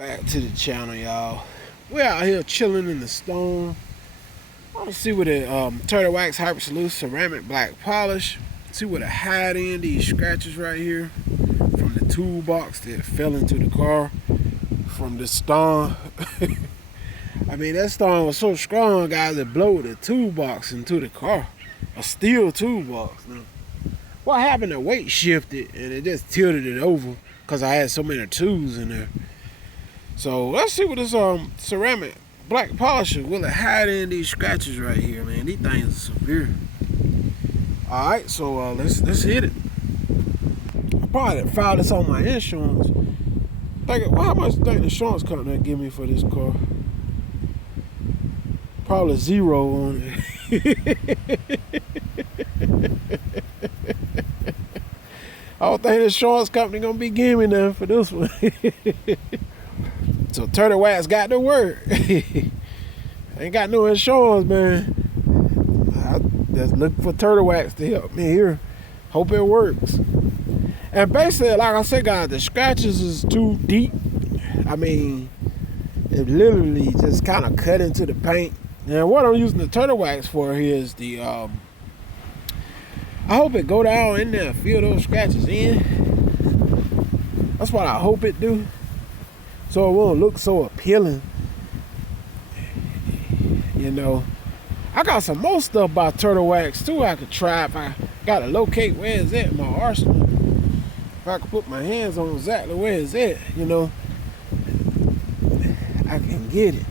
Back to the channel, y'all. We're out here chilling in the storm. I want to see what the Turtle Wax Hyper Salute ceramic black polish. See what it hide in these scratches right here from the toolbox that fell into the car from the storm. I mean, that storm was so strong, guys, it blew the toolbox into the car. A steel toolbox. Now, what happened? The weight shifted and it just tilted it over because I had so many tools in there. So let's see what this ceramic black polisher will it hide in these scratches right here, man. These things are severe. All right, so let's hit it. I probably filed this on my insurance. Well, how much do you think the insurance company will give me for this car? Probably zero on it. I don't think the insurance company gonna be giving me nothing for this one. So Turtle Wax got the word. Ain't got no insurance, man. I just look for Turtle Wax to help me here. Hope it works. And basically, like I said, guys, the scratches is too deep. I mean, it literally just kind of cut into the paint. And what I'm using the Turtle Wax for here is the, I hope it go down in there and fill those scratches in. That's what I hope it do. So it won't look so appealing. You know, I got some more stuff by Turtle Wax too I could try if I gotta locate where it's at in my arsenal. If I could put my hands on exactly where it's at, you know, I can get it.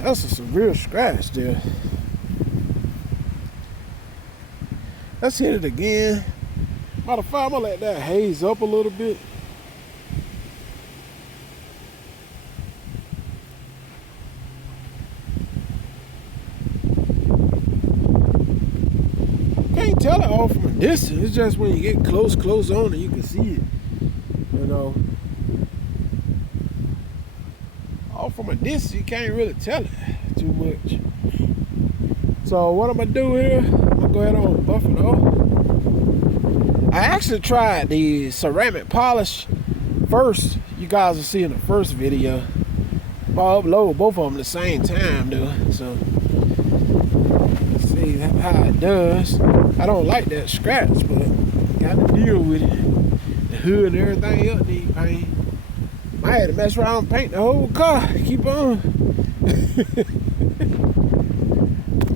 That's a severe scratch there. Let's hit it again. Matter of fact, I'm gonna let that haze up a little bit. Can't tell it all from a distance. It's just when you get close on it, you can see it. You know, all from a distance, you can't really tell it too much. So what I'm gonna do here, I'm gonna go ahead and buff it off. I actually tried the ceramic polish first. You guys will see in the first video. I'll upload both of them at the same time, though. So let's see how it does. I don't like that scratch, but got to deal with it. The hood and everything else need paint. I had to mess around and paint the whole car. Keep on.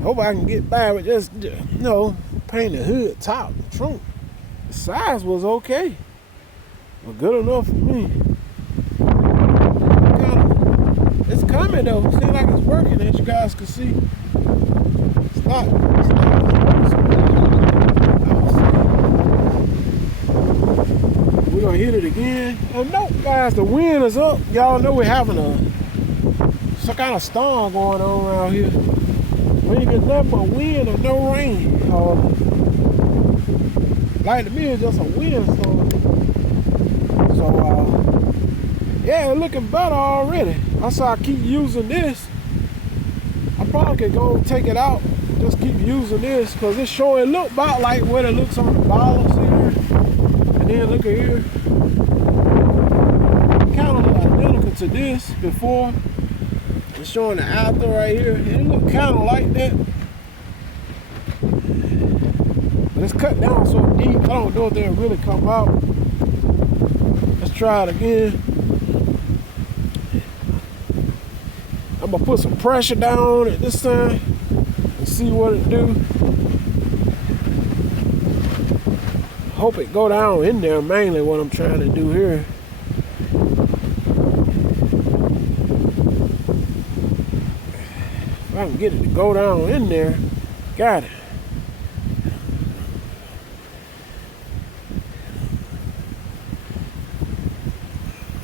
Hope I can get by with just, you know, paint the hood, top, and trunk. The size was okay, but good enough for me. It's coming though. Seems like it's working, as you guys can see. It's not. We're gonna hit it again. And note, guys, the wind is up. Y'all know we're having some kind of storm going on around here. We ain't get nothing but wind or no rain. Like to me, it's just a windstorm. So, yeah, it's looking better already. That's why I keep using this. I probably could go take it out, just keep using this, because it's showing, look about like what it looks on the bottles here. And then look at here. Kind of look identical to this before. It's showing the after right here. It look kind of like that. But it's cut down so deep, I don't know if they'll really come out. Let's try it again. I'm gonna put some pressure down on it this time and see what it do. Hope it go down in there, mainly what I'm trying to do here. If I can get it to go down in there, got it.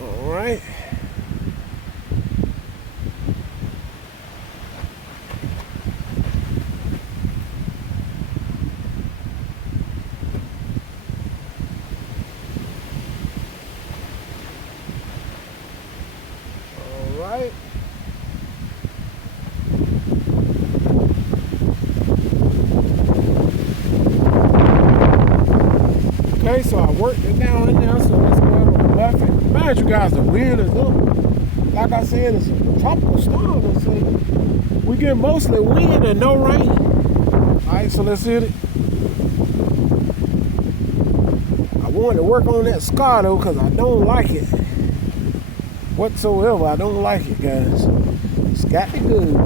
All right. Right. Okay, so I worked it down in there, so let's go ahead and buff it. remind you guys, the wind is up. Like I said, it's a tropical storm. Let's say we get mostly wind and no rain. All right, so let's hit it. I wanted to work on that scar though, because I don't like it whatsoever. I don't like it, guys. It's got me good. I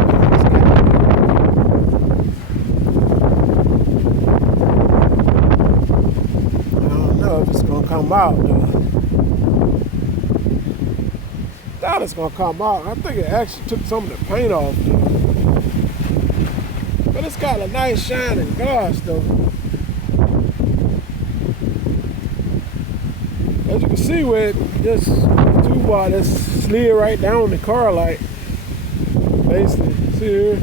don't know if it's gonna come out though. Doubt it's gonna come out. I think it actually took some of the paint off though. But it's got a nice shining gloss though. As you can see with this two-bar that slid right down the car light. Basically, see here?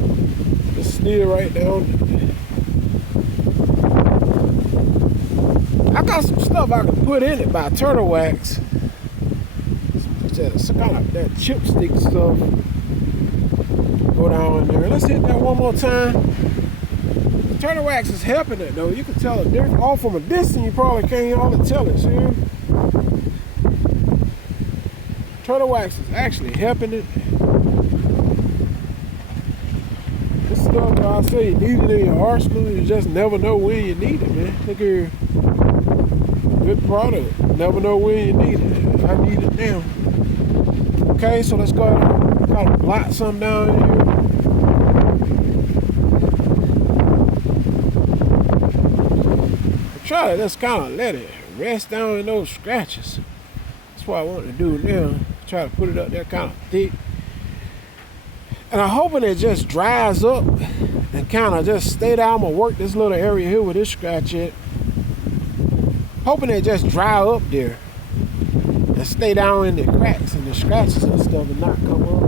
Just slid right down. I got some stuff I can put in it by Turtle Wax. Some kind of that chipstick stuff. Go down in there. Let's hit that one more time. The Turtle Wax is helping it though. You can tell it different. All from a distance, you probably can't hardly tell it. See here? Turtle Wax is actually helping it. This stuff, I say, you need it in your arsenal. You just never know when you need it, man. Look here. Good product. Never know when you need it. I need it now. Okay, so let's go ahead and kind of blot some down here. Try to just kind of let it rest down in those scratches. That's what I want to do now. Try to put it up there kind of thick. And I'm hoping it just dries up and kind of just stay there. I'm going to work this little area here with this scratch at. Hoping it just dry up there and stay down in the cracks and the scratches and stuff and not come up.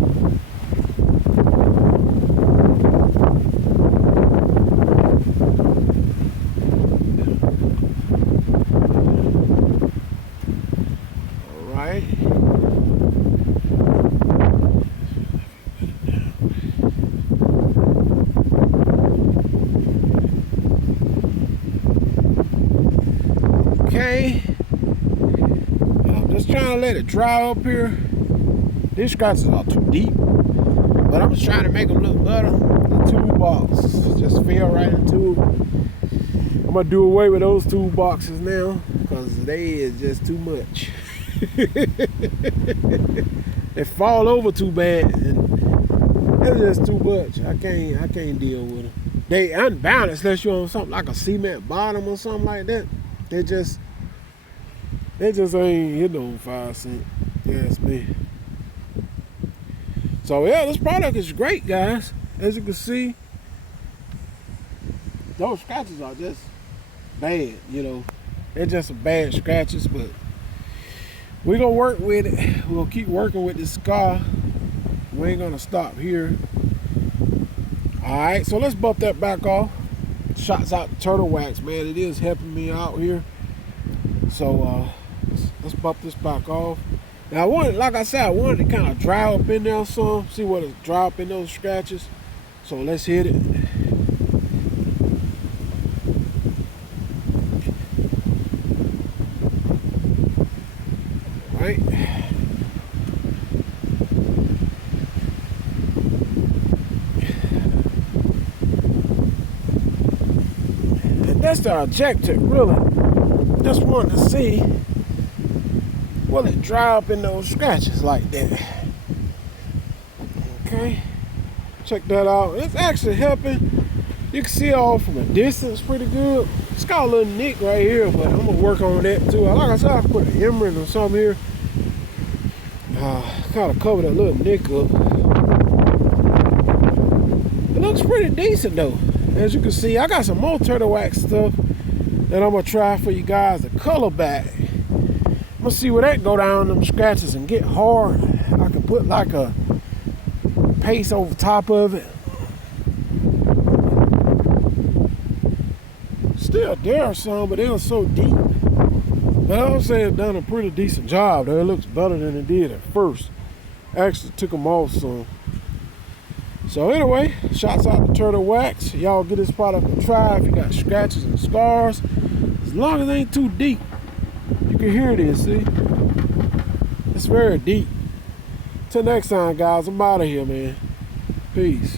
Okay, I'm just trying to let it dry up here. These scratches are too deep, but I'm just trying to make them look better. The toolbox just fell right into them. I'm gonna do away with those toolboxes now because they is just too much. They fall over too bad, and it's just too much. I can't deal with them. They unbalanced unless you're on something like a cement bottom or something like that. They just ain't hit no 5 cents. Yeah, it's me. So yeah, this product is great, guys. As you can see, those scratches are just bad, you know. They're just some bad scratches, but we're gonna work with it. We'll keep working with this scar. We ain't gonna stop here. Alright, so let's bump that back off. Shots out to Turtle Wax, man. It is helping me out here. So let's bump this back off. Now like I said, I wanted to kind of dry up in there some, see what it's dry up in those scratches. So let's hit it. All right. That's the objective, really. Just wanted to see, will it dry up in those scratches like that? Okay, check that out. It's actually helping. You can see it all from a distance pretty good. It's got a little nick right here, but I'm gonna work on that too. Like I said, I put an emerald or something here. Kind of cover that little nick up. It looks pretty decent though. As you can see, I got some more Turtle Wax stuff that I'm gonna try for you guys to color back. I'm gonna see where that go down them scratches and get hard. I can put like a paste over top of it. Still there are some, but they were so deep. But I would say it's done a pretty decent job though. It looks better than it did at first. Actually took them off some. So anyway, shouts out to Turtle Wax. Y'all get this product a try if you got scratches and scars. As long as it ain't too deep. You can hear this, see? It's very deep. Till next time, guys, I'm out of here, man. Peace.